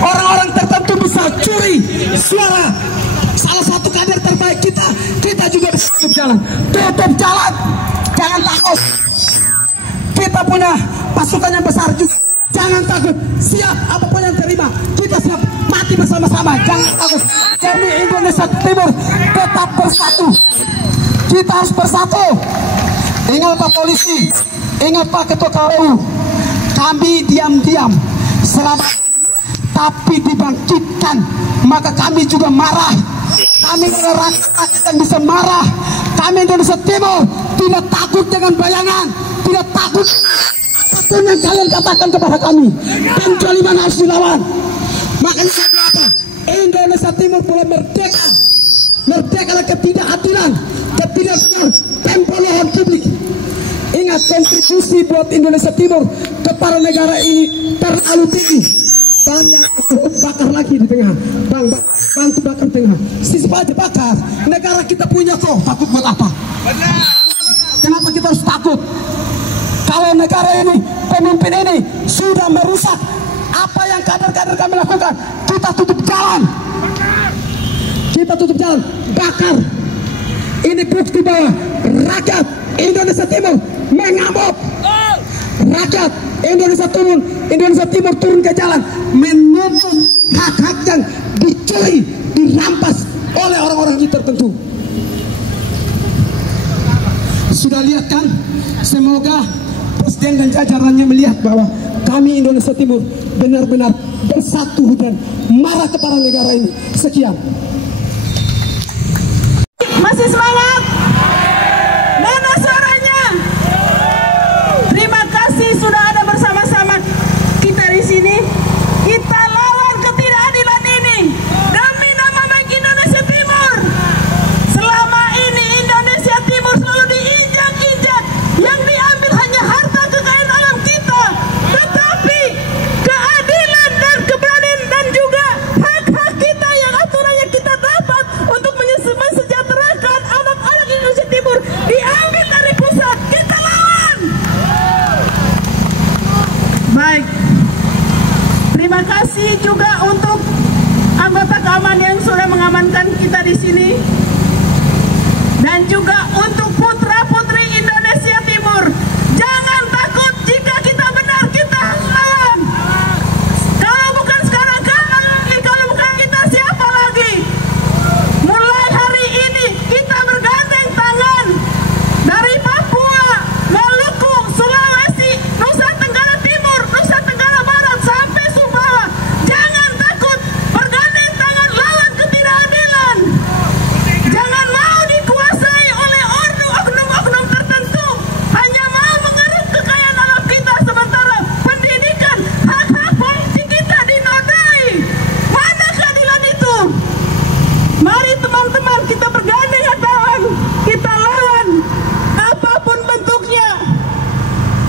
orang-orang tertentu bisa curi suara salah satu kader terbaik kita. Kita juga bisa tutup jalan, jangan takut. Kita punya pasukan yang besar juga, jangan takut. Siap apapun yang terima, kita siap mati bersama-sama, jangan takut. Jadi Indonesia Timur tetap bersatu, kita harus bersatu. Ingat Pak Polisi, ingat Pak Ketua KPU, kami diam-diam selama tapi dibangkitkan, maka kami juga marah. Kami rakyat yang bisa marah. Kami Indonesia Timur tidak takut dengan bayangan, tidak takut apapun yang kalian katakan kepada kami. Pencoliman harus dilawan. Makanya apa? Indonesia Timur boleh merdeka. Merdeka adalah ketidakadilan, ketidakbenar, tempo lawan publik. Ingat, kontribusi buat Indonesia Timur kepada negara ini terlalu tinggi. Banyak bakar lagi di tengah, bantu bakar tengah. Siswa aja bakar. Negara kita punya kok, takut buat apa? Kenapa kita harus takut? Kalau negara ini, pemimpin ini sudah merusak apa yang kader-kader kami lakukan, kita tutup jalan. Kita tutup jalan, bakar. Ini bukti bahwa rakyat Indonesia Timur mengamuk. Rakyat Indonesia Timur turun ke jalan menuntut hak-hak yang dicuri, dirampas oleh orang-orang tertentu. Sudah lihat kan? Semoga Presiden dan jajarannya melihat bahwa kami Indonesia Timur benar-benar bersatu dan marah kepada negara ini. Sekian. Masih semangat? Mana suaranya? Terima kasih sudah ada bersama-sama kita di sini. Kita lawan ketidakadilan ini demi nama baik Indonesia Timur. Selama ini Indonesia Timur selalu diinjak-injak, yang diambil hanya harta kekayaan alam kita, tetapi keadilan dan keberanian dan juga hak-hak kita yang aturannya kita dapat untuk mensejahterakan anak-anak Indonesia Timur diambil dari pusat. Kita lawan. Baik, terima kasih juga untuk anggota keamanan yang sudah mengamankan kita di sini, dan juga untuk putra-putri Indonesia Timur. Jangan takut, jika kita benar kita lawan. Kalau bukan sekarang, kalau bukan kita siapa lagi? Mulai hari ini kita bergandeng tangan dari Papua, Maluku, Sulawesi, Nusa Tenggara Timur, Nusa Tenggara Barat sampai Sumbawa. Jangan takut, bergandeng tangan lawan ketidakadilan. Jangan mau dikuasai oleh oknum-oknum tertentu, hanya mau mengeruk kekayaan alam kita, sementara pendidikan, hak-hak politik kita dinodai. Mana keadilan itu? Mari teman-teman, kita bergandeng tangan, kita lawan apapun bentuknya.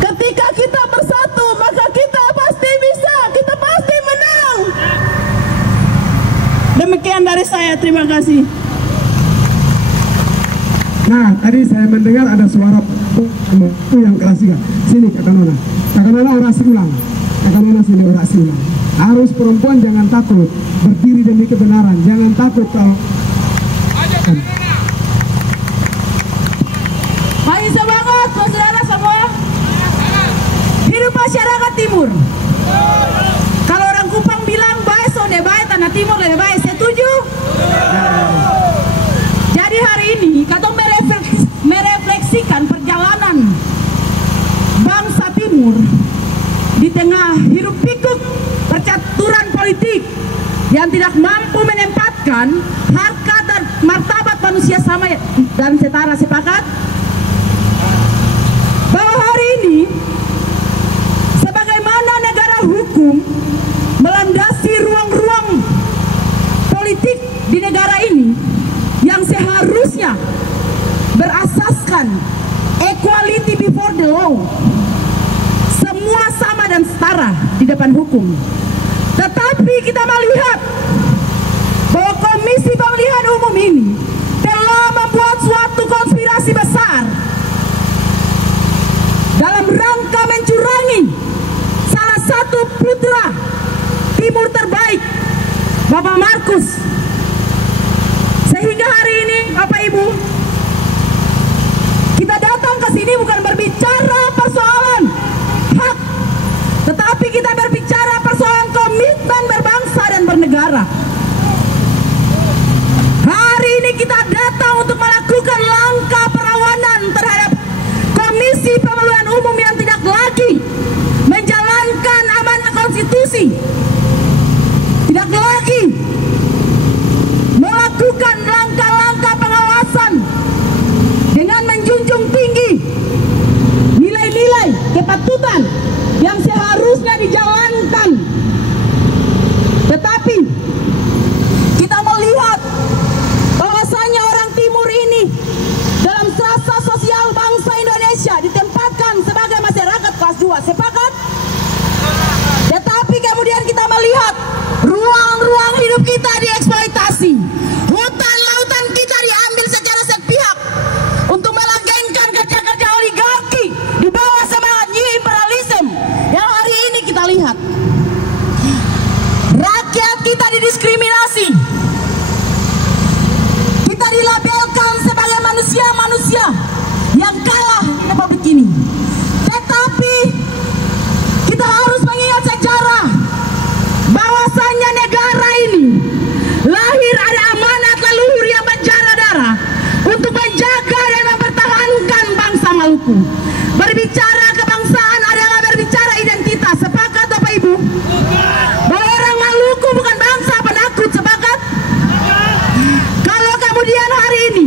Ketika kita bersatu, maka kita pasti bisa, kita pasti menang. Demikian dari saya, terima kasih. Nah, tadi saya mendengar ada suara itu yang keras juga. Sini Kak Nona. Kak Nona orasi ulang. Kak Nona sini orasi ulang. Harus perempuan jangan takut berdiri demi kebenaran. Jangan takut kalau Mari semangat, saudara semua. Hidup masyarakat Timur. Kalau orang Kupang bilang baik sonde baik, tanah Timur lebih baik, setuju? Jadi hari ini kita merefleksikan perjalanan bangsa Timur di tengah hiruk pikuk percaturan politik yang tidak mampu menempatkan harkat dan martabat manusia sama dan setara. Sepakat bahwa hari ini sebagaimana negara hukum melandasi ruang-ruang politik di negara ini yang seharusnya berasaskan equality before the law, semua sama dan setara di depan hukum. Tetapi kita melihat bahwa Komisi Pemilihan Umum ini telah membuat suatu konspirasi besar dalam rangka mencurangi salah satu putra Timur terbaik Markus. Sehingga hari ini Bapak Ibu, kita datang ke sini bukan berbicara persoalan hak, tetapi kita berbicara persoalan komitmen berbangsa dan bernegara. Hari ini kita datang untuk melakukan langkah perlawanan terhadap Komisi Pemilihan Umum yang tidak lagi menjalankan amanah konstitusi, tidak lagi melakukan langkah-langkah pengawasan dengan menjunjung tinggi nilai-nilai kepatutan yang seharusnya dijalankan. Tetapi kita melihat bahwasanya orang Timur ini dalam strata sosial bangsa Indonesia ditempatkan sebagai masyarakat kelas 2, sepakat? Tetapi kemudian kita melihat ruang-ruang hidup kita dieksploitasi, hutan lautan kita diambil secara sepihak untuk melanggengkan kerja-kerja oligarki di bawah semangat new imperialism yang hari ini kita lihat. Rakyat kita didiskriminasi, kita dilabelkan sebagai manusia-manusia yang kalah di republik ini. Tetapi kita harus mengingat sejarah bahwasanya negara ini lahir ada amanat leluhur yang berdarah-darah untuk menjaga dan mempertahankan bangsa Maluku. Berbicara kebangsaan adalah berbicara identitas. Sepakat Bapak Ibu? Bahwa orang Maluku bukan bangsa penakut. Sepakat? Kalau kemudian hari ini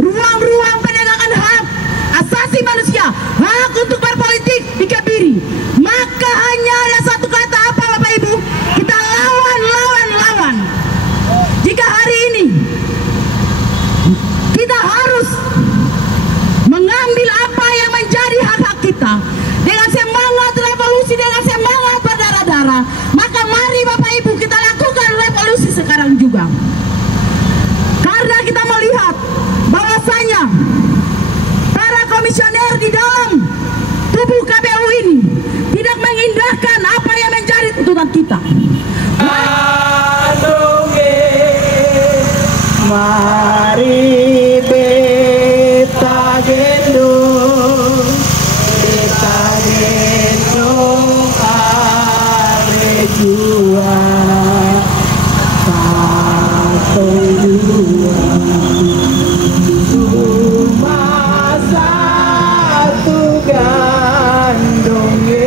ruang-ruang penegakan hak asasi manusia, hak untuk berpolitik dikebiri, maka hanya ada satu kata apa Bapak Ibu? Kita lawan. Jika hari ini kita harus mengambil apa yang menjadi hak-hak kita dengan semangat revolusi, dengan semangat berdarah-darah, maka mari Bapak Ibu kita lakukan revolusi sekarang juga. Karena kita melihat bahwasanya para komisioner di dalam tubuh KPU ini tidak mengindahkan apa yang menjadi tuntutan kita. Mari beta gendong are jua satu dua cuma satu gandongnya.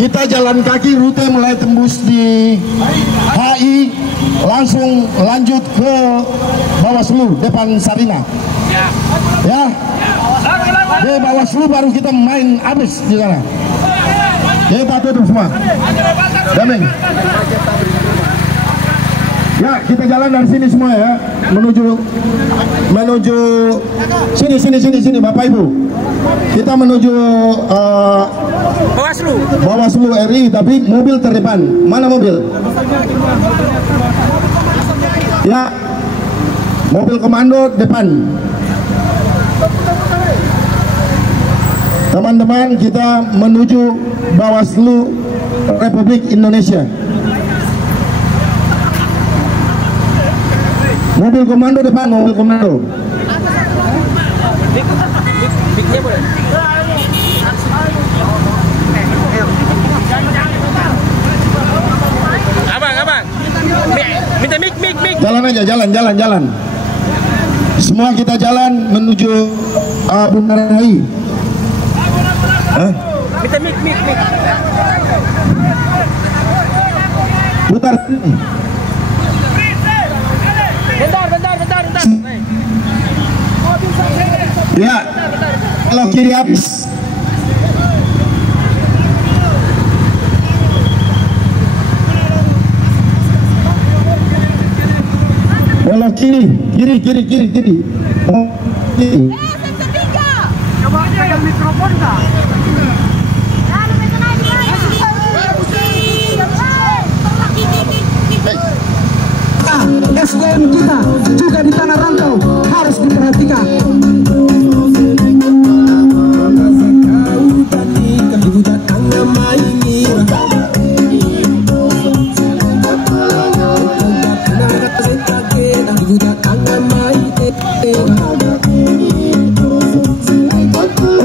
Kita jalan kaki, rute mulai tembus di HI, langsung lanjut ke Bawaslu depan Sarina. Ya, di Bawaslu baru kita main habis di sana. Kita tutup semua. Daming. Ya, kita jalan dari sini semua ya, menuju sini Bapak Ibu. kita menuju Bawaslu RI, tapi mobil terdepan. Mana mobil? Ya, mobil komando depan. Teman-teman, kita menuju Bawaslu Republik Indonesia. Mobil komando depan, mobil komando. Abang, minta mik. Jalan aja, jalan. Semua kita jalan menuju Bundaran HI. Minta mik. Putar. Bentar. Ya, kalau kiri habis. Belok kiri. Oh, kiri. Coba pegang mikrofon nggak? SDM kita juga di tanah rantau harus diperhatikan.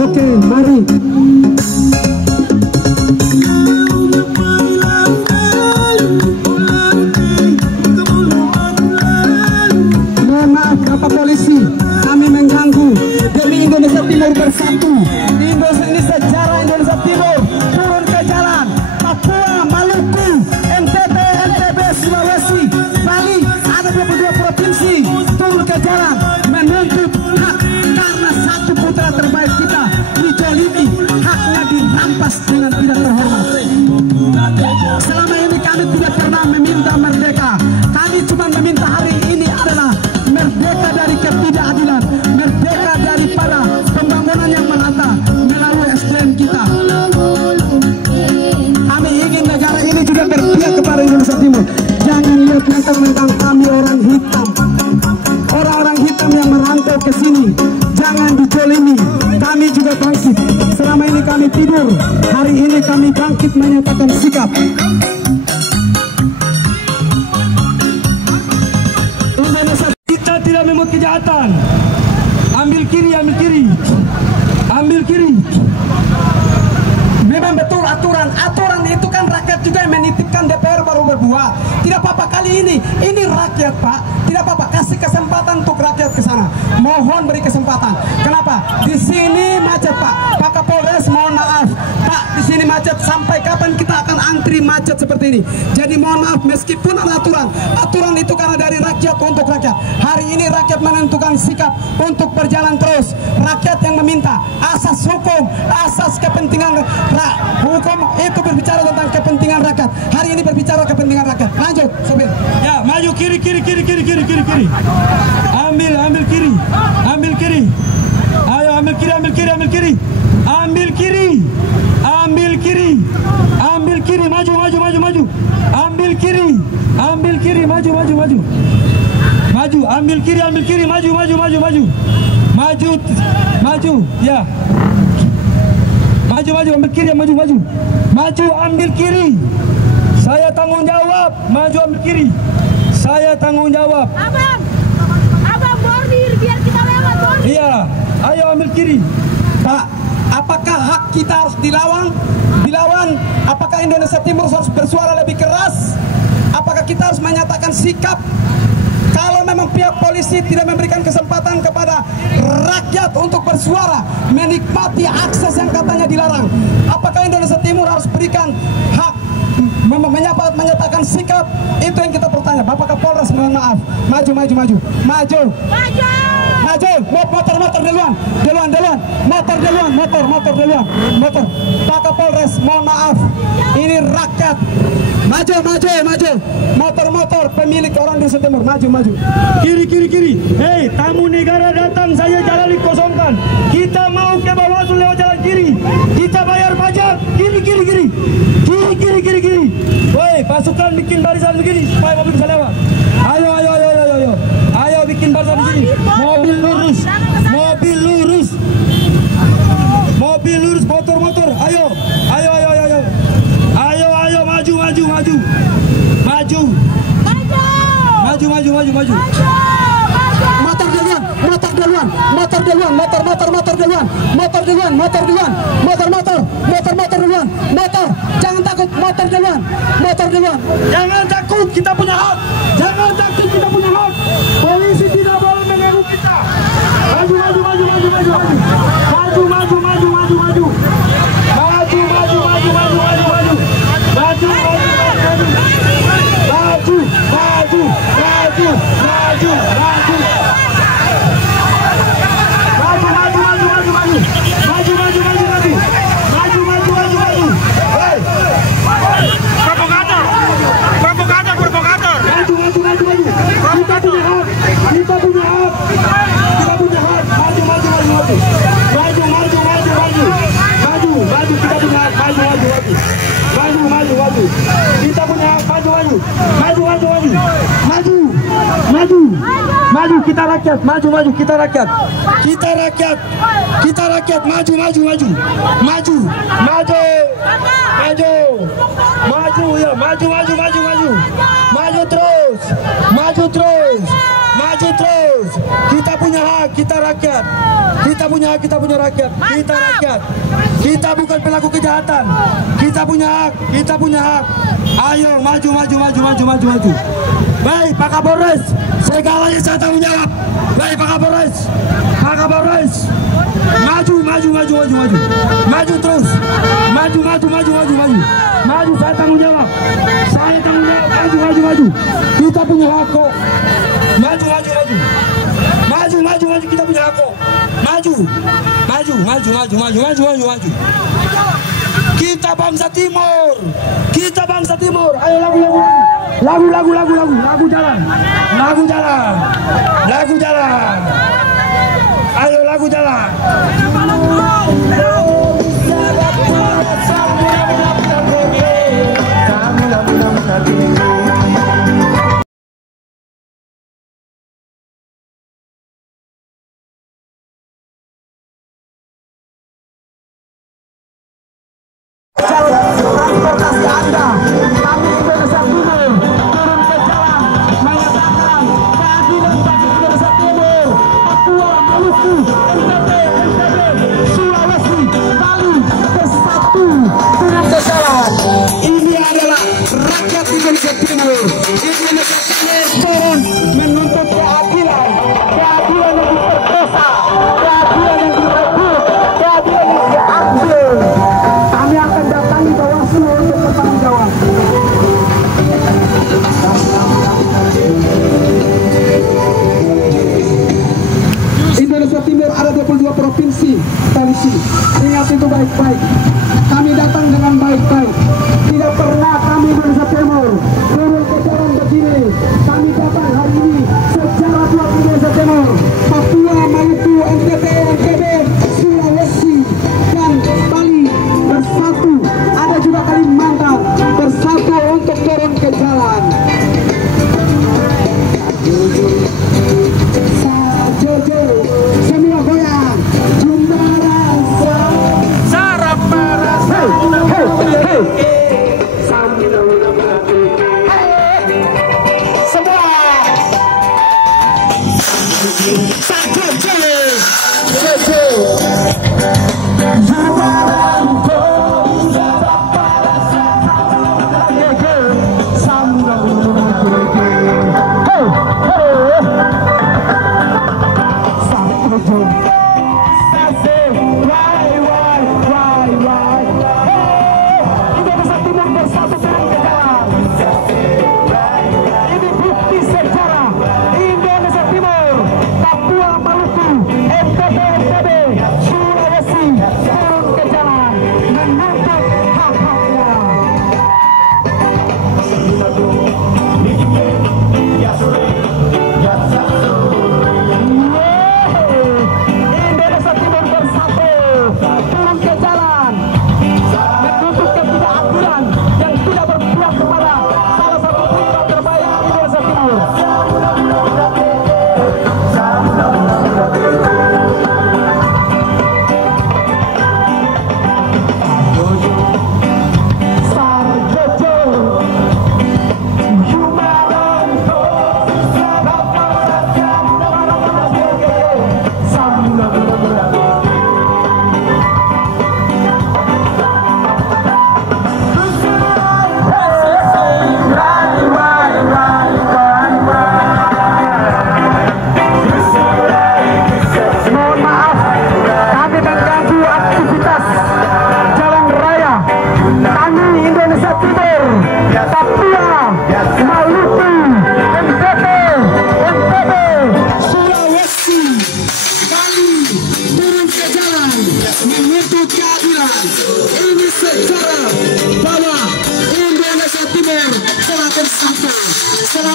Oke, mari. Bapak polisi, kami mengganggu demi Indonesia Timur bersatu. Ini sejarah Indonesia Timur turun ke jalan. Papua, Maluku, NTB, Sulawesi, Bali, ada 22 provinsi turun ke jalan menuntut hak karena satu putra terbaik kita dizalimi, haknya dirampas dengan tidak terhormat. Selama ini kami tidak pernah meminta merdeka. Kami cuma meminta hari ini adalah merdeka dari ketidakadilan, merdeka daripada pembangunan yang merata melalui SDM kita. Kami ingin negara ini juga berpihak kepada Indonesia Timur. Jangan lihat mentang-mentang kami orang hitam, orang-orang hitam yang merantau ke sini. Jangan dizalimi. Kami juga bangkit. Selama ini kami tidur, hari ini kami bangkit menyatakan sikap. Kita tidak membuat kejahatan. Ambil kiri. Memang betul aturan itu kan rakyat juga yang menitipkan, DPR baru berbuat. Tidak apa-apa kali ini rakyat, Pak. Tidak apa-apa, kasih kesempatan untuk rakyat ke sana. Mohon beri kesempatan. Kenapa? Di sini macet, Pak. Pak Kapolres, mohon maaf, Pak. Di sini macet. Sampai kapan kita akan antri macet seperti ini? Jadi mohon maaf, meskipun ada aturan itu karena dari rakyat untuk rakyat. Hari ini rakyat menentukan sikap untuk berjalan terus. Rakyat yang meminta asas hukum, asas kepentingan hukum itu berbicara tentang kepentingan rakyat. Hari ini berbicara kepentingan rakyat. Lanjut, sopir. Ya, maju kiri. Ambil kiri. Ayo ambil kiri. Maju. Ambil kiri, maju. Maju, ambil kiri, maju. Ya. Maju, ambil kiri, maju. Maju, ambil kiri. Saya tanggung jawab. Maju, ambil kiri. Saya tanggung jawab. Abang bordir biar kita lewat bordir. Iya, ayo ambil kiri. Pak, apakah hak kita harus dilawan? Apakah Indonesia Timur harus bersuara lebih keras? Apakah kita harus menyatakan sikap? Kalau memang pihak polisi tidak memberikan kesempatan kepada rakyat untuk bersuara, menikmati akses yang katanya dilarang, apakah Indonesia Timur harus berikan hak menyatakan sikap? Itu yang kita bertanya. Bapak Kapolres, mohon maaf. Maju. Motor duluan. Motor. Pak Kapolres, mohon maaf. Ini rakyat Maju. Motor pemilik orang Desa Timur, maju. Kiri. Hei, tamu negara datang, saya jalan dikosongkan. Kita mau ke Bawaslu lewat jalan kiri. Kita bayar pajak. Kiri. Woi, pasukan bikin barisan begini supaya mobil bisa lewat. Ayo bikin barisan begini. Mobil lurus, motor. Ayo, maju. Motor duluan. Jangan takut, motor duluan. Jangan takut, kita punya hak. Polisi tidak boleh mengganggu kita. Maju. Provokator. Kita punya hak. Maju. Kita punya hak, maju. Kita rakyat, maju. Kita rakyat, maju terus. Kita punya hak, kita rakyat. Kita bukan pelaku kejahatan. Kita punya hak. Ayo maju. Baik Pak Kapolres, segalanya saya tanggung jawab. Baik Pak Kapolres. Maju terus. Maju. Saya tanggung jawab. Maju. Kita punya hak kok. Maju. Kita punya hak kok. Maju. Kita bangsa Timur. Ayo lagu jalan. Ayo lagu jalan. Transportasi Anda, kami Indonesia Timur turun ke jalan menyatakan keadilan bagi Indonesia Timur, Papua, Maluku, NTB, Sulawesi, Bali, bersatu turun ke jalan. Ini adalah rakyat Indonesia Timur. Indonesia Timur turun menuntut keadilan yang diperkosa, keadilan yang direbut, keadilan yang diambil. Kami akan datangi Bawaslu untuk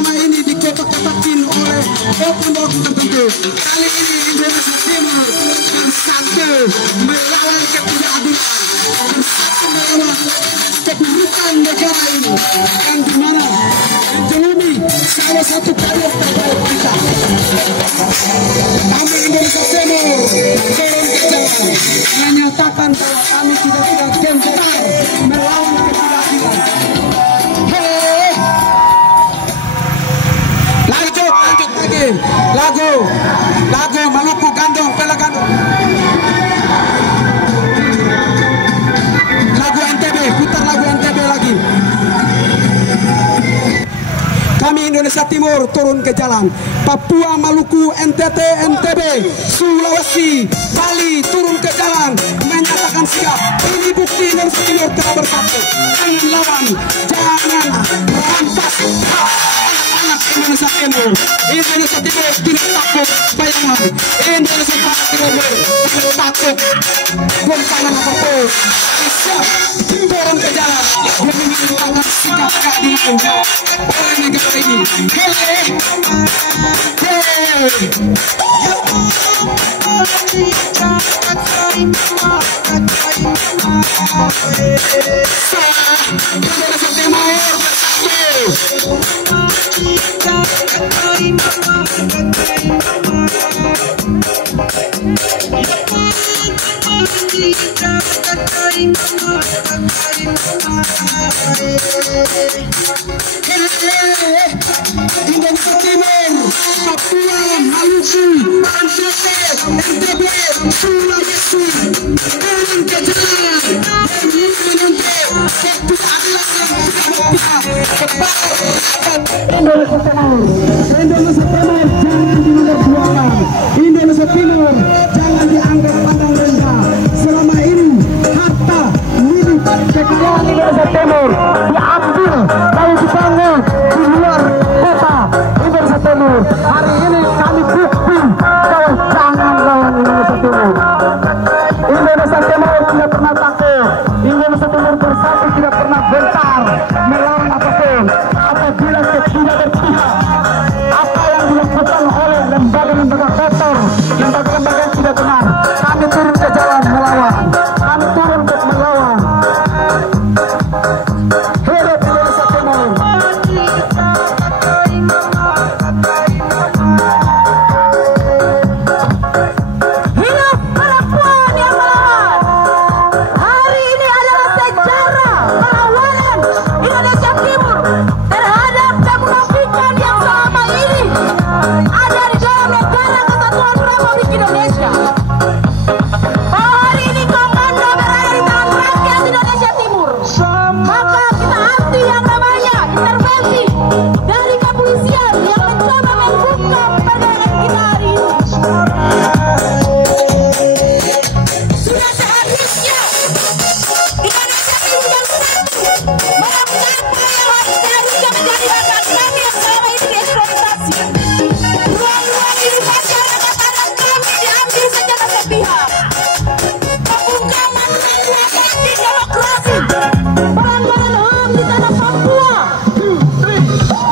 selama ini dikotak-kotakin oleh oknum tertentu. Kali ini Indonesia Timur bersatu melawan ketidakadilan, bersatu melawan keburukan negara ini, yang dimana menjelumi salah satu karya terbaik kita. Kami Indonesia Timur turun ke jalan menyatakan bahwa kami tidak gentar melawan ketidakadilan. Lanjut lagi lagu Maluku Gandong, Pela Gandong, lagu NTB, putar lagu NTB lagi. Kami Indonesia Timur turun ke jalan. Papua, Maluku, NTT, NTB, Sulawesi, Bali turun ke jalan menyatakan siap. Ini bukti Indonesia Timur telah bersatu. Jangan lawan, jangan berantas. Indonesia Timur tidak takut bayangan. Indonesia Timur tidak takut goncangan apapun. Siap turun ke jalan demi menyuarakan sikap keadilan oleh negara ini. Indonesia Timur Indonesia Timur, Papua, Maluku, NTT, NTB, Sulawesi turun ke jalan demi menuntut keadilan Indonesia Timur. Indonesia Timur jangan dinerbuakan. Indonesia Timur jangan dianggap pandang rendah. Selama ini harta milik kekayaan Indonesia Timur diambil lalu dibangun di luar kota Indonesia Timur. Hari ini kami bukti bahwa jangan lawan Indonesia Timur. Indonesia Timur tidak pernah takut. Indonesia Timur bersatu tidak pernah gentar melawan apapun. Apabila tidak berpihak, apa yang dilakukan oleh lembaga-lembaga kotor, lembaga-lembaga yang tidak benar, kami turun ke jalan melawan. Kami turun untuk melawan. Hidup Indonesia Timur. Hidup perempuan yang melawan. Hari ini adalah sejarah perlawanan Indonesia Timur terhadap kemunafikan yang selama ini ada di dalam negara kesatuan Republik Indonesia. Hari ini komando berada di tangan rakyat Indonesia Timur. Maka kita anti yang namanya intervensi dari kepolisian yang mencoba membuka perdagangan kita hari ini. Sudah seharusnya Indonesia Timur bersatu melakukan perlawanan seharusnya menjadi bakat kami yang selama ini dieksploitasi. Ruang-ruang hidup masyarakat anak kami diambil secara sepihak. Pembungkaman Papua anti demokrasi, pelanggaran HAM di tanah Papua,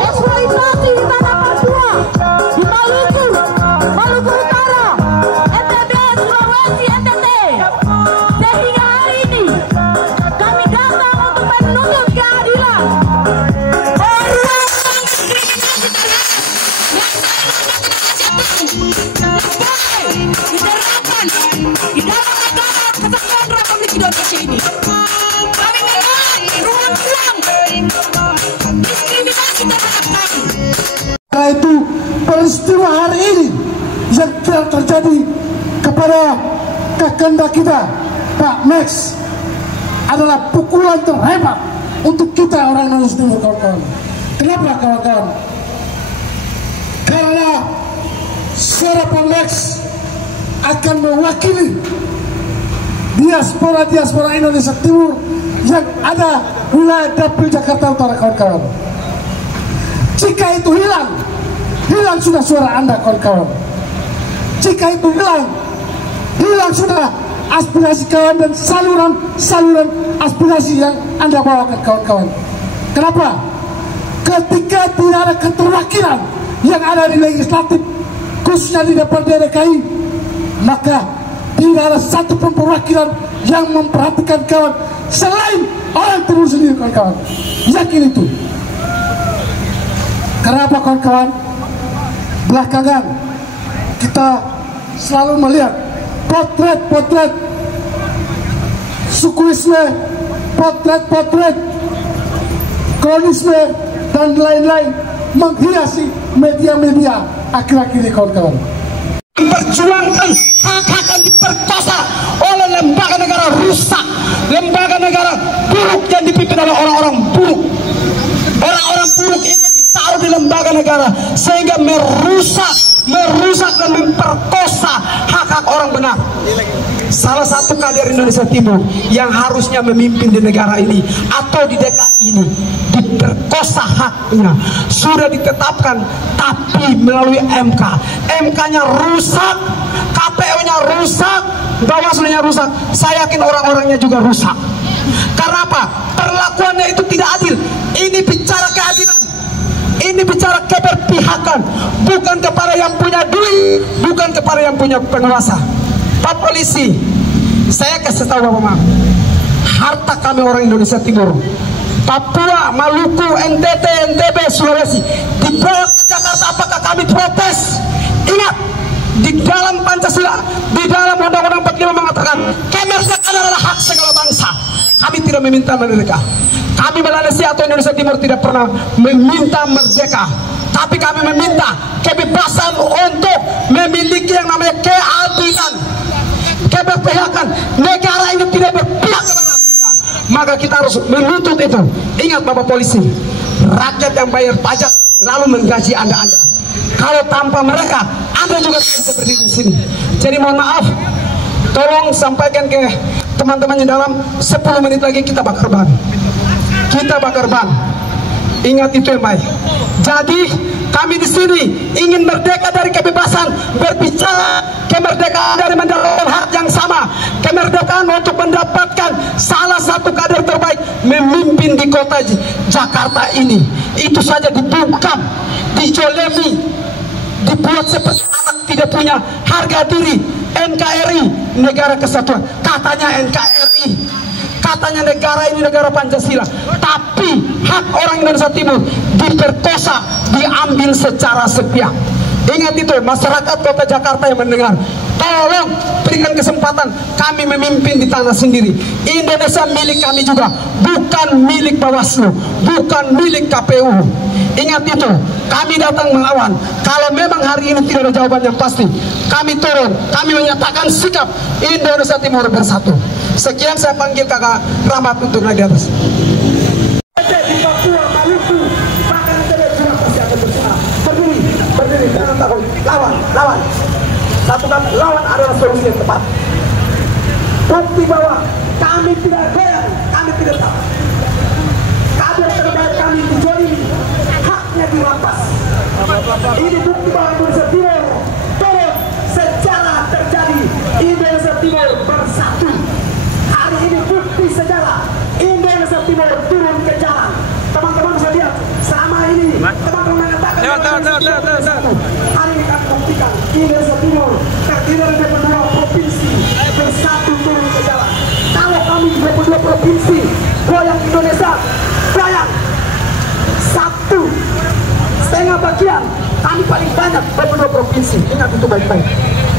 eksploitasi di tanah Papua, di Maluku, Maluku Utara, NTB, Sulawesi, NTT. Sehingga hari ini kami datang untuk menuntut keadilan. Ruang-ruang diskriminasi terhadap diterapkan di dalam negara kesatuan Republik Indonesia ini. Kami menolak ruang-ruang diskriminasi terhadap kami. Karena itu peristiwa hari ini yang telah terjadi kepada kakanda kita Pak Max adalah pukulan terhebat untuk kita orang Indonesia Timur, kawan-kawan. Kenapa, kawan-kawan? Karena suara Pak Max akan mewakili diaspora Indonesia Timur yang ada wilayah Dapil Jakarta Utara, kawan-kawan. Jika itu hilang sudah suara Anda, kawan-kawan. Jika itu hilang sudah aspirasi kawan dan saluran aspirasi yang Anda bawakan, kawan-kawan. Kenapa? ketika tidak ada keterwakilan yang ada di legislatif, khususnya di DPRD DKI, maka tidak ada satupun perwakilan yang memperhatikan kawan selain orang Timur sendiri, kawan-kawan. Yakin itu. Kenapa, kawan-kawan? Belakangan kita selalu melihat potret-potret sukuisme, potret-potret kronisme dan lain-lain menghiasi media-media akhir-akhir ini, kawan-kawan. Memperjuangkan hak-hak yang diperkosa oleh lembaga negara rusak, lembaga negara buruk yang dipimpin oleh orang-orang buruk. Orang-orang buruk ini ditaruh di lembaga negara sehingga merusak dan memperkosa hak-hak orang benar. Salah satu kader Indonesia Timur yang harusnya memimpin di negara ini atau di DKI ini diperkosa haknya, sudah ditetapkan, tapi melalui MK. MK-nya rusak, KPU-nya rusak, Bawaslu-nya rusak. Saya yakin orang-orangnya juga rusak. Karena apa? Perlakuannya itu tidak adil. Ini bicara keadilan, ini bicara keberpihakan, bukan kepada yang punya duit, bukan kepada yang punya penguasa. Pak Polisi, saya kasih tahu Bapak, harta kami orang Indonesia Timur, Papua, Maluku, NTT, NTB, Sulawesi, dibawa ke Jakarta. Apakah kami protes? Ingat, di dalam Pancasila, di dalam Undang-Undang 45 mengatakan kemerdekaan adalah hak segala bangsa. Kami tidak meminta merdeka. Kami Malaysia atau Indonesia Timur tidak pernah meminta merdeka, tapi kami meminta kebebasan untuk memiliki yang namanya keadilan, keberpihakan. Negara ini tidak berpihak kepada kita, maka kita harus menuntut itu. Ingat Bapak Polisi, rakyat yang bayar pajak lalu menggaji Anda. Kalau tanpa mereka, Anda juga bisa berdiri di sini. Jadi mohon maaf, tolong sampaikan ke teman-temannya dalam 10 menit lagi kita bakar ban. Kita bakar ban. Ingat itu yang baik. Jadi kami di sini ingin merdeka dari kebebasan berbicara, kemerdekaan dari mendapatkan hak yang sama, kemerdekaan untuk mendapatkan salah satu kader terbaik memimpin di kota Jakarta ini. Itu saja dibungkam, dijolemi, dibuat seperti anak tidak punya harga diri. NKRI, negara kesatuan, katanya NKRI, katanya negara ini negara Pancasila, tapi hak orang Indonesia Timur diperkosa, diambil secara sepihak. Ingat itu, masyarakat kota Jakarta yang mendengar, tolong berikan kesempatan kami memimpin di tanah sendiri. Indonesia milik kami juga, bukan milik Bawaslu, bukan milik KPU. Ingat itu, kami datang melawan. Kalau memang hari ini tidak ada jawaban yang pasti, kami turun, kami menyatakan sikap Indonesia Timur bersatu. Sekian, saya panggil Kakak Rahmat untuk naik di atas. Di Papua, Maluku, bahkan tidak juga pasti akan bersama. Berdiri, jangan takut. Lawan. Satukan, lawan adalah solusi yang tepat. Bukti bahwa kami tidak goyang, kami tidak takut. Kader terbaik kami dijolimi, haknya dirampas. Ini bukti bahwa Indonesia Timur turun sejarah terjadi. Indonesia Timur bersatu. Hari ini bukti sejarah Indonesia Timur turun ke jalan. Teman-teman bisa lihat, selama ini teman-teman mengatakan hari ini kami buktikan Indonesia Timur terdiri dari 22 provinsi bersatu turun ke jalan. Kalau kami 22 provinsi goyang Indonesia, goyang 1,5 bagian, kami paling banyak 22 provinsi. Ingat itu baik-baik.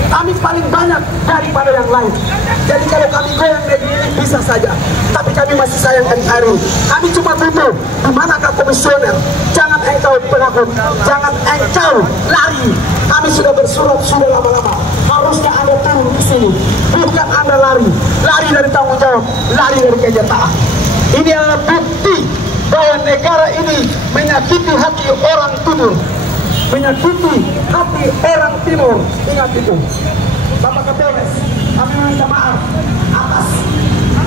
Kami paling banyak daripada yang lain. Jadi kalau kami goyang negeri ini bisa saja, tapi kami masih sayang NKRI. Kami cuma butuh di manakah komisioner. Jangan engkau penakut, jangan engkau lari. Kami sudah bersurat sudah lama-lama. Harusnya Anda turun di sini, bukan Anda lari dari tanggung jawab, lari dari kenyataan. Ini adalah bukti bahwa negara ini menyakiti hati orang Timur, menyakiti hati orang Timur. Ingat itu. Bapak Kapolres, kami minta maaf atas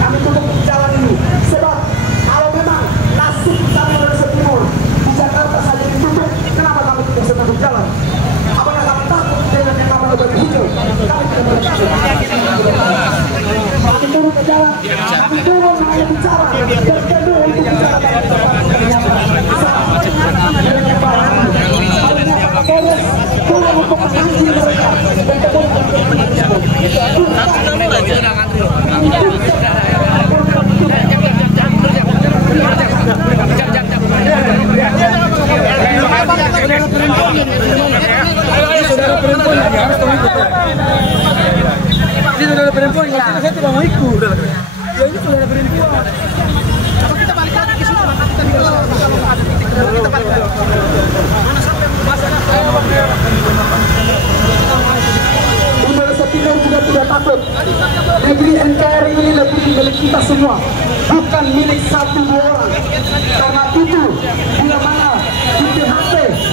kami tutup jalan ini, sebab kalau memang nasib kami Indonesia Timur di Jakarta saja ditutup, kenapa kami tidak bisa tutup jalan? Apakah kami takut dengan yang namanya baju hijau? Kami tidak berpikir. Kami turun ke jalan, kami turun hanya bicara, berkendur untuk bicara. turun untuk menanti mereka. Ini saudara perempuan, kalau saya tidak mau ikut. Ya ini saudara perempuan. Kalau kita balik lagi ke sini, maka kita bisa kita balik lagi. Mana sampai Indonesia Timur juga tidak takut. Negeri NKRI ini negeri milik kita semua, bukan milik satu dua orang. Karena itu, bila mana di HP,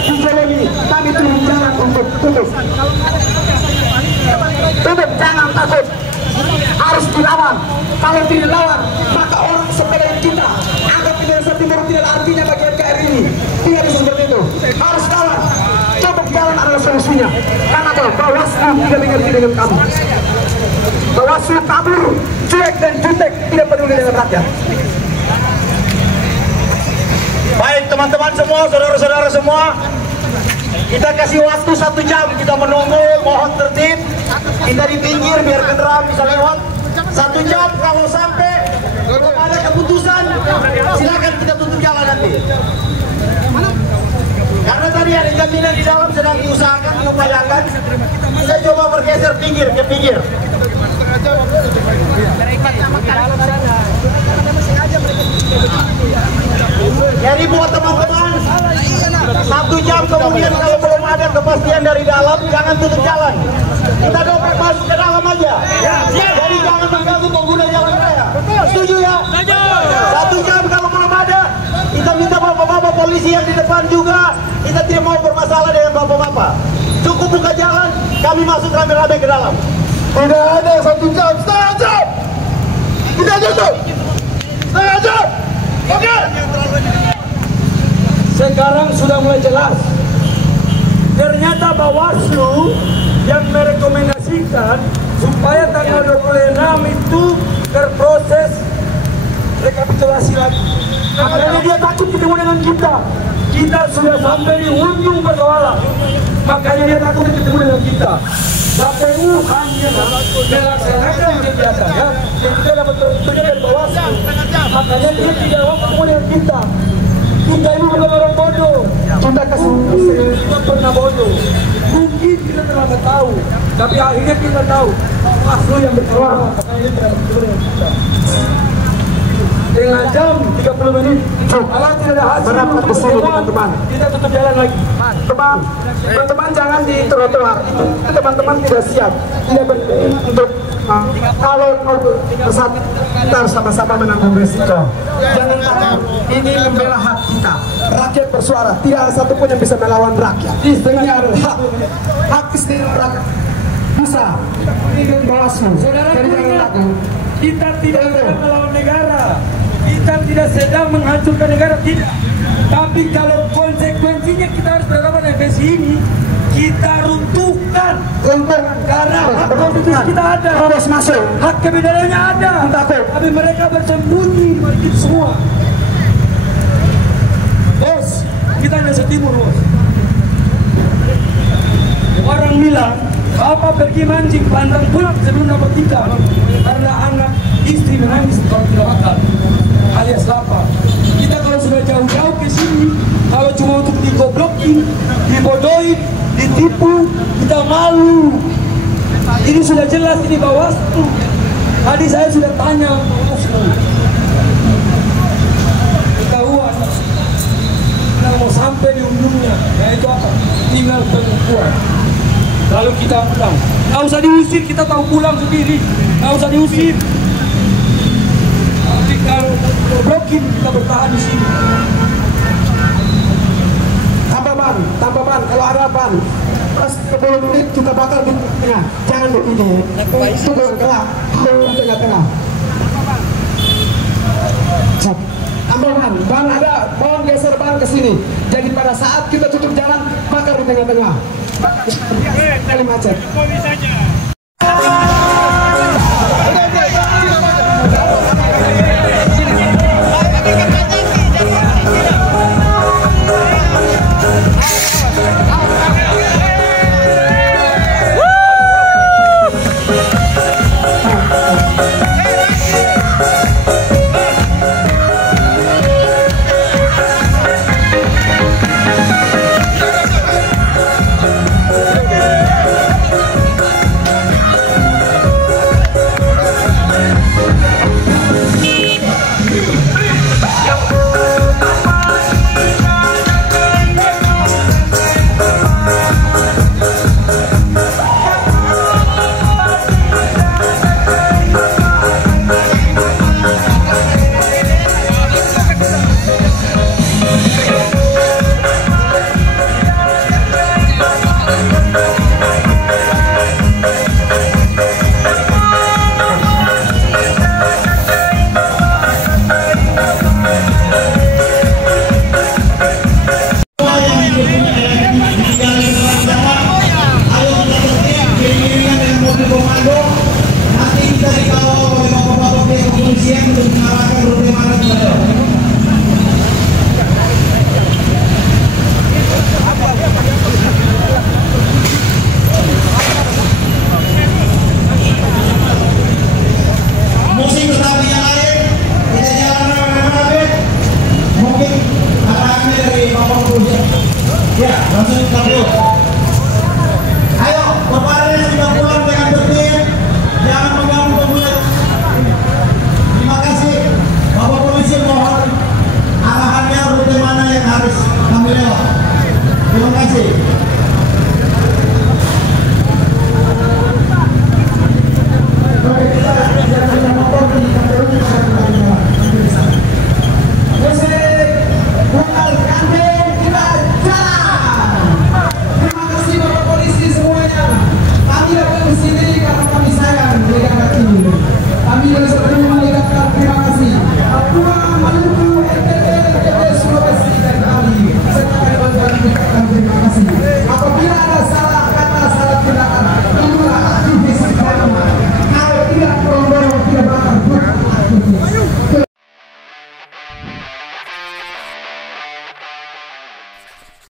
di jalan ini, kami turun jalan untuk tutup. Tutup, jangan takut. Harus dilawan. Kalau tidak dilawan, maka orang sepeda kita anggap Indonesia Timur tidak ada artinya bagi NKRI ini. Tidak bisa seperti itu. Harus lawan. Tutup jalan adalah solusinya. Karena Bawaslu tidak mengerti dengan kamu. Bawaslu kabur, cuek dan jutek, tidak peduli dengan rakyat. Baik teman-teman semua, saudara-saudara semua, kita kasih waktu 1 jam, kita menunggu, mohon tertib. Kita di pinggir biar kendaraan bisa lewat. 1 jam, kalau sampai belum ada keputusan, silakan kita tutup jalan nanti. Karena tadi ada jaminan di dalam sedang diusahakan, diupayakan. Kita coba bergeser pinggir ke pinggir. Jadi buat teman-teman, 1 jam kemudian kalau belum ada kepastian dari dalam, jangan tutup jalan. Kita dompet masuk ke dalam aja. Jadi jangan mengganggu pengguna jalan raya. Setuju ya? 1 jam kalau belum ada, kita minta bapak-bapak polisi yang di depan juga. Kita tidak mau bermasalah dengan bapak-bapak. Cukup buka jalan, kami masuk rame-rame ke dalam. Tidak ada 1 jam, setengah jam. Kita tutup. Setengah jam. Oke. Sekarang sudah mulai jelas. Ternyata Bawaslu yang merekomendasikan supaya tanggal 26 itu berproses rekapitulasi lagi. Makanya dia takut ketemu dengan kita. Kita sudah sampai di ujung persoalan. Makanya dia takut ketemu dengan kita. KPU hanya melaksanakan kegiatannya yang kita dapat persetujuan dari Bawaslu. Makanya dia tidak mau ketemu dengan kita. Kita ini bukan orang bodoh. Kita pernah bodoh. Mungkin kita terlambat tahu, tapi akhirnya kita tahu Bawaslu yang bersuara. Makanya dia tidak ketemu dengan kita. Dengan jam 30 menit. Kalau tidak ada hasil teman-teman, kita tutup jalan lagi. Teman-teman jangan di trotoar. Itu teman-teman tidak siap. Tidak penting untuk kalau bersatu kita harus sama-sama menanggung resiko. Jangan takut. Ini membela hak kita. Rakyat bersuara. Tidak ada satupun yang bisa melawan rakyat. Ini adalah hak istimewa rakyat. Bisa. Ini Bawaslu. Saudara, kita tidak sedang melawan negara. Kita tidak sedang menghancurkan negara, tidak. Tapi kalau konsekuensinya kita harus berhadapan dengan PSI ini, kita runtuhkan. Karena hak konstitusi kita ada, hak kebenarannya ada. Tapi mereka bersembunyi di balik itu semua. Bos, kita hanya setimur, bos. Orang bilang, Bapak pergi mancing, pantang pulang sebelum dapat ikan. Karena anak istri menangis kalau tidak makan, alias lapar. Kita kalau sudah jauh-jauh ke sini, kalau cuma untuk digoblokin, dibodohin, ditipu, kita malu. Ini sudah jelas, ini Bawaslu. Tadi saya sudah tanya Bawaslu. Ketahuan, kita mau sampai di ujungnya, yaitu apa? Tinggal pengukuhan. Lalu kita pulang. Nggak usah diusir, kita tahu pulang sendiri. Nggak usah diusir. Tapi kalau blokin, kita bertahan di sini. Tambah ban, kalau ada ban. Pas 10 menit kita bakar di tengah. Jangan begini. Itu bergerak, di tengah-tengah. Tambah ban ada, mohon geser ban ke sini. Jadi pada saat kita tutup jalan, bakar di tengah-tengah. Kali macet.